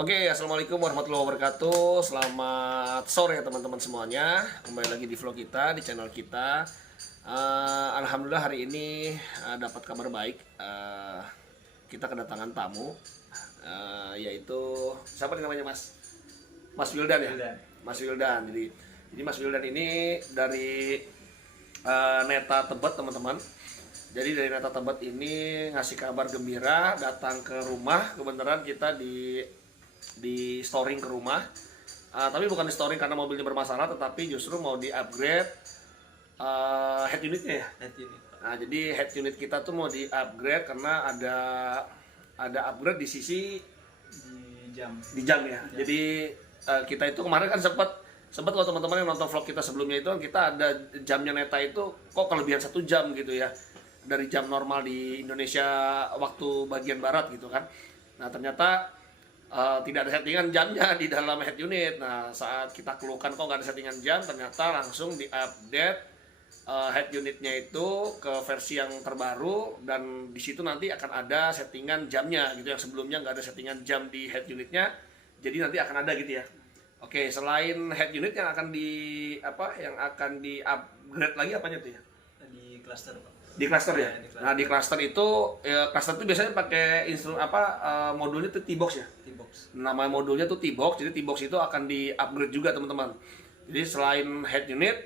Oke, assalamualaikum warahmatullahi wabarakatuh. Selamat sore teman-teman semuanya. Kembali lagi di vlog kita, di channel kita. Alhamdulillah hari ini dapat kabar baik. Kita kedatangan tamu, yaitu siapa nih namanya Mas? Mas Wildan ya? Mas Wildan. Jadi Mas Wildan ini dari Neta Tebet teman-teman. Jadi dari Neta Tebet ini ngasih kabar gembira, datang ke rumah. Kebenaran kita di storing ke rumah, tapi bukan di storing karena mobilnya bermasalah, tetapi justru mau di upgrade head unitnya ya. Head unit. Nah, jadi head unit kita tuh mau di upgrade karena ada upgrade di sisi di jam jam ya. Jadi kita itu kemarin kan sempat kalau teman-teman yang nonton vlog kita sebelumnya itu kan kita ada jamnya Neta itu kok kelebihan 1 jam gitu ya, dari jam normal di Indonesia waktu bagian barat gitu kan. Nah ternyata tidak ada settingan jamnya di dalam head unit. Nah saat kita keluhkan kok nggak ada settingan jam, ternyata langsung diupdate head unitnya itu ke versi yang terbaru, dan di situ nanti akan ada settingan jamnya gitu, yang sebelumnya nggak ada settingan jam di head unitnya, jadi nanti akan ada gitu ya. Oke, selain head unit yang akan di upgrade lagi apanya tuh ya? di cluster, Pak. Di cluster ya. Di cluster. Nah di cluster itu biasanya pakai modulnya tuh T-box ya. T-box. Nama modulnya tuh T-box. Jadi T-box itu akan di upgrade juga teman-teman. Jadi selain head unit,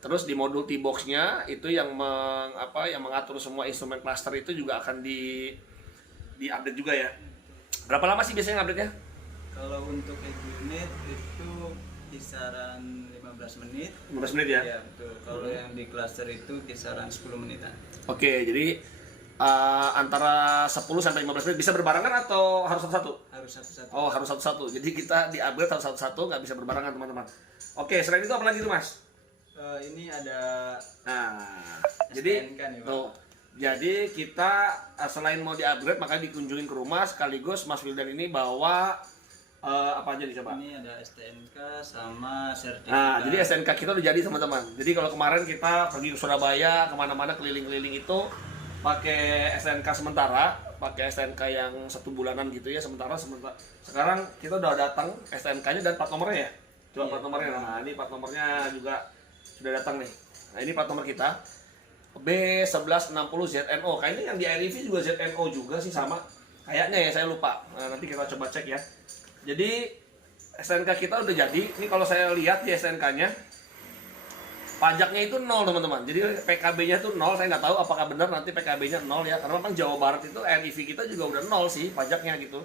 terus di modul T-boxnya itu yang mengatur semua instrumen cluster itu juga akan di update juga ya. Berapa lama sih biasanya update-nya? Kalau untuk head unit itu kisaran 15 menit. 15 menit ya? Ya, betul. Kalau yang di cluster itu kisaran 10 menitan. Oke, jadi antara 10 sampai 15 menit. Bisa berbarengan atau harus satu-satu? Harus satu-satu. Oh, harus satu-satu. Jadi kita di-upgrade harus satu-satu, nggak bisa berbarengan teman-teman. Oke, selain itu apa lagi tuh Mas? Ini ada Nah, STNK jadi nih, Pak. tuh. Jadi kita selain mau di-upgrade, maka dikunjungin ke rumah, sekaligus Mas Wildan ini bawa apa aja nih coba? Ini ada STNK sama sertifikat. Nah, jadi STNK kita udah jadi teman-teman. Jadi kalau kemarin kita pergi ke Surabaya, kemana-mana keliling-keliling itu pakai STNK sementara, pakai STNK yang 1 bulanan gitu ya, sementara. Sekarang kita udah datang STNK-nya dan plat nomornya ya. Coba plat nomornya. Nah, ini plat nomornya juga sudah datang nih. Nah, ini plat nomor kita B1160 ZNO. Kayaknya yang di REV juga ZNO juga sih, sama. Kayaknya ya, saya lupa. Nah, nanti kita coba cek ya. Jadi STNK kita udah jadi. Ini kalau saya lihat di STNK-nya pajaknya itu 0 teman-teman. Jadi PKB-nya tuh 0. Saya nggak tahu apakah benar nanti PKB-nya 0 ya. Karena memang Jawa Barat itu REV kita juga udah 0 sih pajaknya gitu.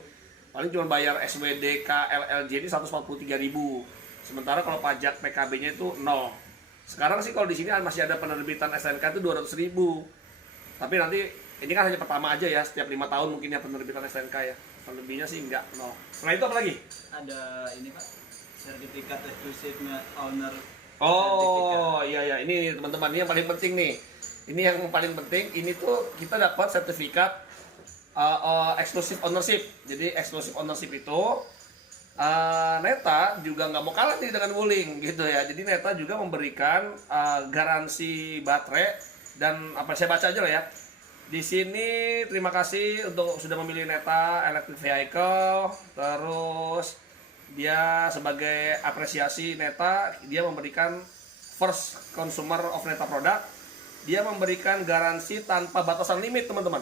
Paling cuma bayar SWDK LLJ ini 143.000. Sementara kalau pajak PKB-nya itu 0. Sekarang sih kalau di sini masih ada penerbitan STNK itu 200.000. Tapi nanti ini kan hanya pertama aja ya, setiap 5 tahun mungkin ya penerbitan STNK ya. Lebihnya sih enggak, 0. Setelah itu apa lagi? Ada ini, Pak. Sertifikat exclusive owner. Oh iya, ini teman-teman, ini yang paling penting nih. Ini yang paling penting, ini tuh kita dapat sertifikat exclusive ownership. Jadi exclusive ownership itu Neta juga nggak mau kalah nih dengan Wuling gitu ya. Jadi Neta juga memberikan garansi baterai, dan apa saya baca aja lah ya. Di sini terima kasih untuk sudah memilih Neta Electric Vehicle. Terus dia sebagai apresiasi Neta, dia memberikan first consumer of Neta product. Dia memberikan garansi tanpa batasan limit teman-teman,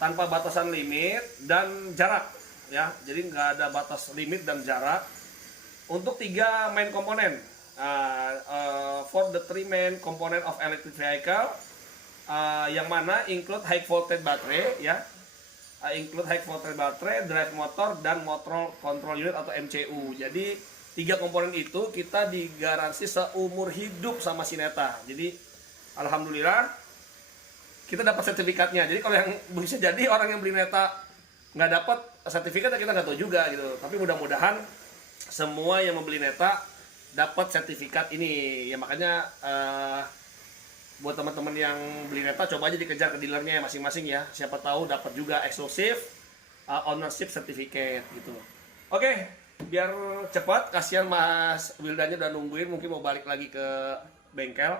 tanpa batasan limit dan jarak ya. Jadi nggak ada batas limit dan jarak untuk 3 main komponen. For the 3 main component of electric vehicle, yang mana include high voltage battery ya, include high voltage battery, drive motor, dan motor control unit atau MCU. Jadi 3 komponen itu kita digaransi seumur hidup sama si Neta. Jadi alhamdulillah kita dapat sertifikatnya. Jadi kalau yang bisa jadi orang yang beli Neta nggak dapat sertifikat, kita nggak tahu juga gitu. Tapi mudah-mudahan semua yang membeli Neta dapat sertifikat ini ya. Makanya buat teman-teman yang beli Neta, coba aja dikejar ke dealernya masing-masing ya. Siapa tahu dapat juga eksklusif ownership certificate gitu. Oke, biar cepat, kasihan Mas Wildannya udah nungguin, mungkin mau balik lagi ke bengkel.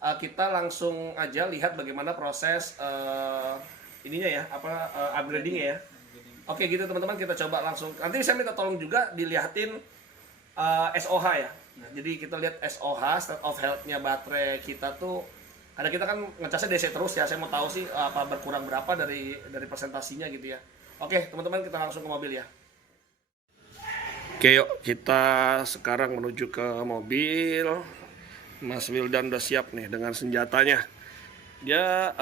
Kita langsung aja lihat bagaimana proses ininya ya, upgradingnya ya. Oke gitu teman-teman, kita coba langsung. Nanti saya minta tolong juga dilihatin SOH ya. Nah, jadi kita lihat SOH, state of health-nya baterai kita tuh. Karena kita kan ngecasnya DC terus ya. Saya mau tahu sih apa berkurang berapa dari presentasinya gitu ya. Oke teman-teman, kita langsung ke mobil ya. Oke yuk, kita sekarang menuju ke mobil. Mas Wildan udah siap nih dengan senjatanya. Dia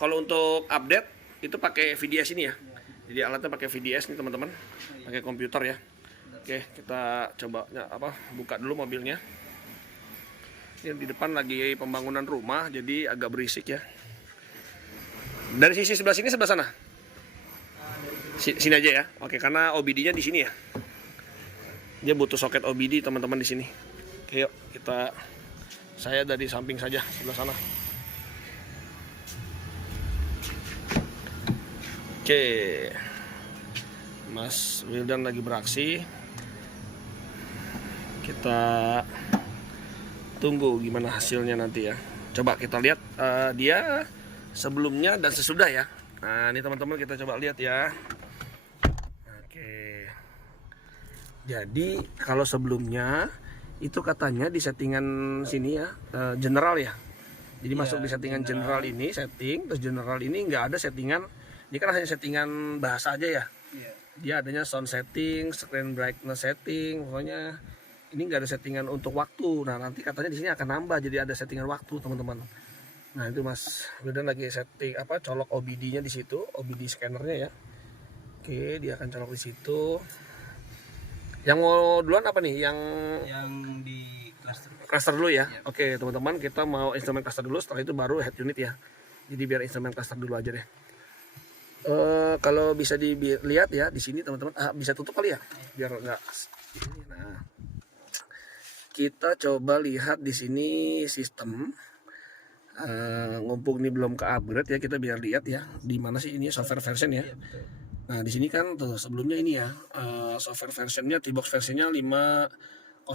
kalau untuk update itu pakai VDS ini ya. Jadi alatnya pakai VDS nih teman-teman, pakai komputer ya. Oke, kita coba buka dulu mobilnya. Ini di depan lagi pembangunan rumah, jadi agak berisik ya. Dari sisi sebelah sini, sebelah sana. Sini aja ya. Oke, karena OBD-nya di sini ya. Dia butuh soket OBD teman-teman di sini. Oke, yuk saya dari samping saja sebelah sana. Oke, Mas Wildan lagi beraksi. Kita tunggu gimana hasilnya nanti ya. Coba kita lihat dia sebelumnya dan sesudah ya. Nah ini teman-teman kita coba lihat ya. Oke, jadi kalau sebelumnya itu katanya di settingan sini ya, general ya. Jadi masuk di settingan general ini, terus general ini nggak ada settingan. Ini kan hanya settingan bahasa aja ya. Dia adanya sound setting, screen brightness setting, pokoknya ini nggak ada settingan untuk waktu. Nah nanti katanya di sini akan nambah, jadi ada settingan waktu teman-teman. Nah itu Mas Wildan lagi setting colok OBD-nya di situ, OBD scannernya ya. Oke, dia akan colok di situ. Yang mau duluan apa nih? Yang di cluster dulu ya. Oke teman-teman, kita mau instrumen cluster dulu, setelah itu baru head unit ya. Jadi biar instrumen cluster dulu aja deh. Kalau bisa dilihat ya di sini teman-teman, bisa tutup kali ya biar enggak ini. Nah, kita coba lihat di sini sistem ngumpul ini belum ke upgrade ya, kita biar lihat ya di mana sih ini software version ya. Nah di sini kan tuh sebelumnya ini ya software versionnya T-Box versinya 5.00.10.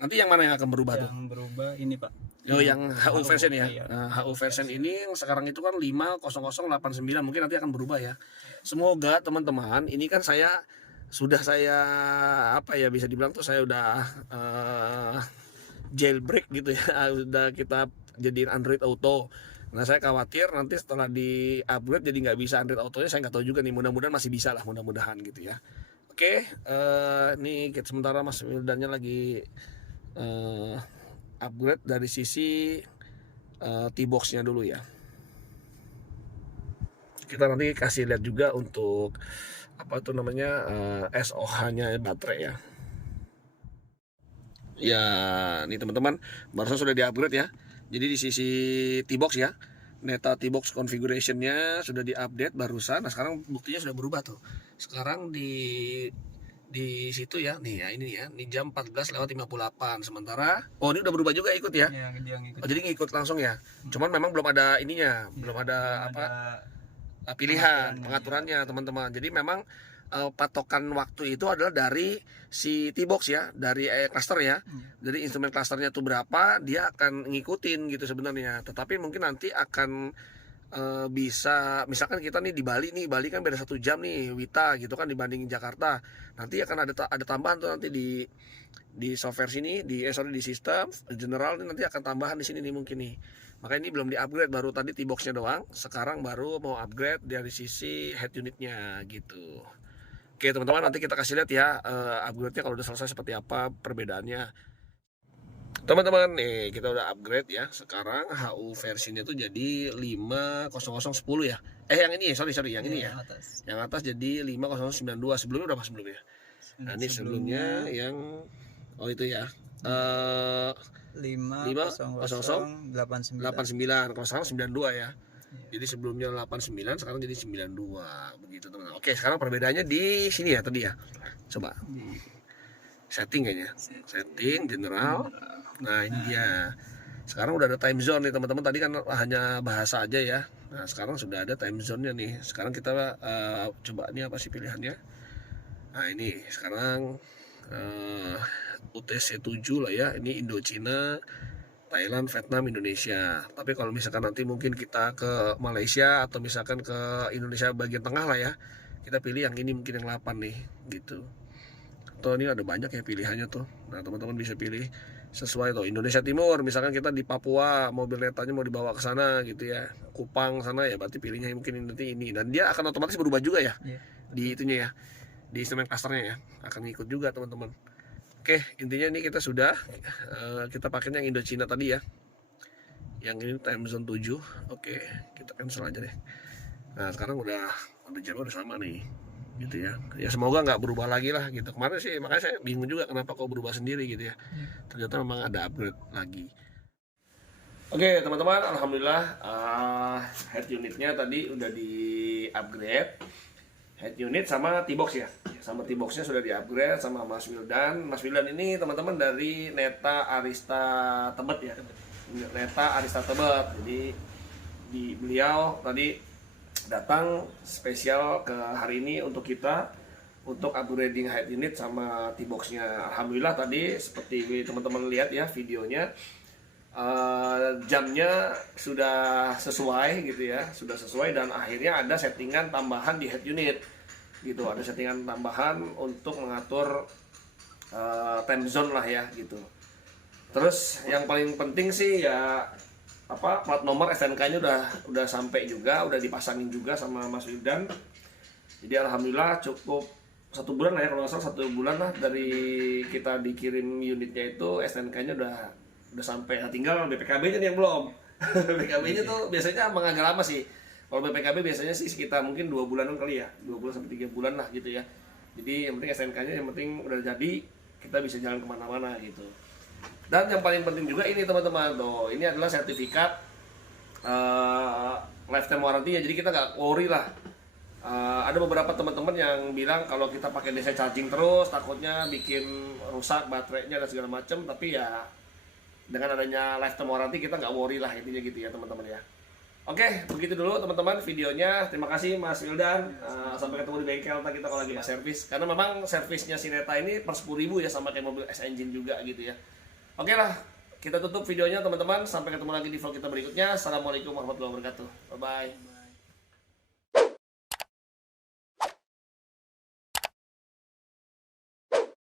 Nanti yang mana yang akan berubah tuh? Yang berubah ini Pak. Yang HU version ya. Iya. Nah, HU version ini yang sekarang itu kan 5.00.89, mungkin nanti akan berubah ya. Semoga teman-teman, ini kan saya bisa dibilang tuh saya udah jailbreak gitu ya. Udah kita jadiin Android Auto. Nah saya khawatir nanti setelah di upgrade jadi nggak bisa Android Autonya, saya nggak tahu juga nih, mudah-mudahan masih bisa lah, mudah-mudahan gitu ya. Oke, ini sementara Mas Wildannya lagi upgrade dari sisi T-Box-nya dulu ya. Kita nanti kasih lihat juga untuk SOH-nya baterai ya. Ya, nih teman-teman, barusan sudah di-upgrade ya. Jadi di sisi T-Box ya, Neta T-Box configuration-nya sudah di-update barusan. Nah, sekarang buktinya sudah berubah tuh. Sekarang di situ ya, nih ya ini ya, ini jam 14:58. Sementara ini udah berubah juga ikut ya. Ngikut. Oh, jadi ngikut langsung ya. Cuman memang belum ada ininya, belum ada pilihan pengaturannya teman-teman. Jadi memang patokan waktu itu adalah dari si T-Box ya, dari cluster ya. Dari instrumen clusternya tuh berapa, dia akan ngikutin gitu sebenarnya. Tetapi mungkin nanti akan bisa, misalkan kita nih di Bali kan beda 1 jam nih Wita gitu kan dibandingin Jakarta. Nanti akan ada tambahan tuh nanti di software sini, di sistem general nanti akan tambahan di sini nih mungkin nih. Makanya ini belum di-upgrade, baru tadi T-Box-nya doang. Sekarang baru mau upgrade dari sisi head unitnya gitu. Oke teman-teman, nanti kita kasih lihat ya upgrade-nya kalau udah selesai seperti apa perbedaannya. Teman-teman, nih kita udah upgrade ya. Sekarang HU versinya tuh jadi 5.00.10 ya. Yang ini sorry yang ini ya. Yang atas jadi 5.00.92. Sebelumnya berapa sebelumnya? Nah, ini sebelumnya yang itu ya. 5.00.89. Kalau sekarang 92 ya. Jadi sebelumnya 89, sekarang jadi 92 begitu teman-teman. Oke, sekarang perbedaannya di sini ya tadi ya. Coba. Setting kayaknya. Setting general. Nah, ini dia. Sekarang udah ada time zone nih teman-teman. Tadi kan hanya bahasa aja ya. Nah, sekarang sudah ada time zone-nya nih. Sekarang kita coba ini apa sih pilihannya? Nah, ini sekarang UTC 7 lah ya. Ini Indochina, Thailand, Vietnam, Indonesia. Tapi kalau misalkan nanti mungkin kita ke Malaysia atau misalkan ke Indonesia bagian tengah lah ya. kita pilih yang ini mungkin yang 8 nih gitu. Atau ini ada banyak ya pilihannya tuh. Nah teman-teman bisa pilih sesuai tuh. Indonesia Timur misalkan kita di Papua, mobil netanya mau dibawa ke sana gitu ya, Kupang sana ya, berarti pilihnya mungkin nanti ini, dan dia akan otomatis berubah juga ya. Di itunya ya, di instrumen clusternya ya, akan ngikut juga teman-teman. Oke, intinya ini kita sudah kita pakainya yang Indochina tadi ya, yang ini time zone 7. Oke, kita cancel aja deh. Nah sekarang udah jamnya udah sama nih gitu ya. Ya semoga nggak berubah lagi lah gitu. Kemarin sih makanya saya bingung juga kenapa kok berubah sendiri gitu ya. Ternyata memang ada upgrade lagi. Oke teman-teman, alhamdulillah head unitnya tadi udah di upgrade. Head unit sama T-box ya. Sama T-boxnya sudah di upgrade sama Mas Wildan. Mas Wildan ini teman-teman dari Neta Arista Tebet ya. Neta Arista Tebet. Jadi beliau tadi datang spesial ke hari ini untuk kita untuk upgrading head unit sama T-boxnya. Alhamdulillah tadi seperti teman-teman lihat ya videonya, jamnya sudah sesuai gitu ya, sudah sesuai, dan akhirnya ada settingan tambahan di head unit gitu, ada settingan tambahan untuk mengatur time zone lah ya gitu. Terus yang paling penting sih ya plat nomor STNK-nya udah sampai juga, udah dipasangin juga sama Mas Wildan. Jadi alhamdulillah cukup 1 bulan lah ya, kalau nggak salah 1 bulan lah dari kita dikirim unitnya itu STNK-nya udah sampai. Nah, tinggal BPKB-nya nih yang belum. BPKB-nya tuh biasanya emang agak lama sih. Kalau BPKB biasanya sih sekitar mungkin 2 bulanan kali ya, 2 bulan sampai 3 bulan lah gitu ya. Jadi yang penting STNK-nya yang penting udah jadi, kita bisa jalan kemana-mana gitu. Dan yang paling penting juga ini teman-teman tuh, ini adalah sertifikat lifetime warranty ya, jadi kita nggak worry lah. Ada beberapa teman-teman yang bilang kalau kita pakai DC charging terus takutnya bikin rusak baterainya dan segala macam, tapi ya dengan adanya lifetime warranty kita nggak worry lah, intinya gitu ya teman-teman ya. Oke, begitu dulu teman-teman videonya. Terima kasih Mas Wildan. Sampai ketemu di bengkel kita kalau lagi pas servis. Karena memang servisnya si Neta ini per 10.000 ya, sama kayak mobil S engine juga gitu ya. Oke lah, kita tutup videonya teman-teman. Sampai ketemu lagi di vlog kita berikutnya. Assalamualaikum warahmatullahi wabarakatuh. Bye-bye.